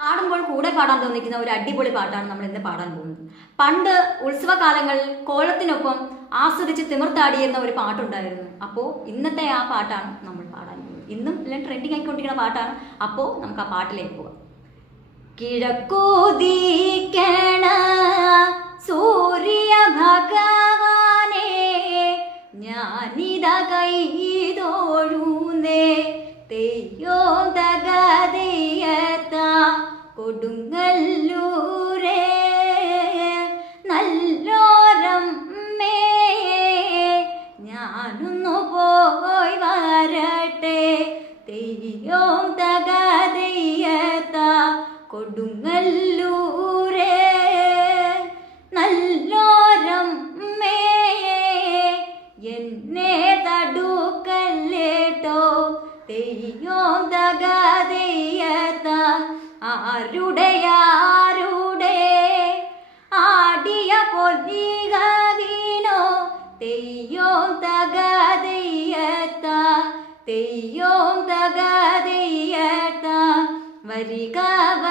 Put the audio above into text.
പാടുമ്പോൾ കൂടെ പാടാൻ തോന്നിക്കുന്ന ഒരു അടിപൊളി പാട്ടാണ് നമ്മൾ ഇന്ന് പാടാൻ പോകുന്നത്. പണ്ട് ഉത്സവകാലങ്ങളിൽ കോലത്തിനൊപ്പം ആസ്വദിച്ച് തിമിർത്താടിയിരുന്ന ഒരു പാട്ടുണ്ടായിരുന്നു. അപ്പോൾ ഇന്നത്തെ ആ പാട്ടാണ് നമ്മൾ പാടാൻ പോകുന്നത്. ഇന്നും എല്ലാം ട്രെൻഡിങ് ആയിക്കൊണ്ടിരിക്കുന്ന പാട്ടാണ്. അപ്പോൾ നമുക്ക് ആ പാട്ടിലേക്ക് പോകാം കിഴക്കൂതിക്കണ സൂര്യ ഭഗവാനെ ഞാനിത കൈതോഴുന്നേ കൊടുങ്ങല്ലൂരേ നല്ലോരം മേ ഞാനൊന്നു പോയി വരട്ടെ. തെയ്യോ തകതയ്യത്ത കൊടുങ്ങല്ലൂരേ നല്ലോരം മേ എന്നെ തടുക്കല്ലേട്ടോ. തെയ്യോ തകതയ്യത്ത கொதிகாவினோ தெய்யோம் தகாதையத்தா தெய்யோம் தகாதையத்தா வரிகாவ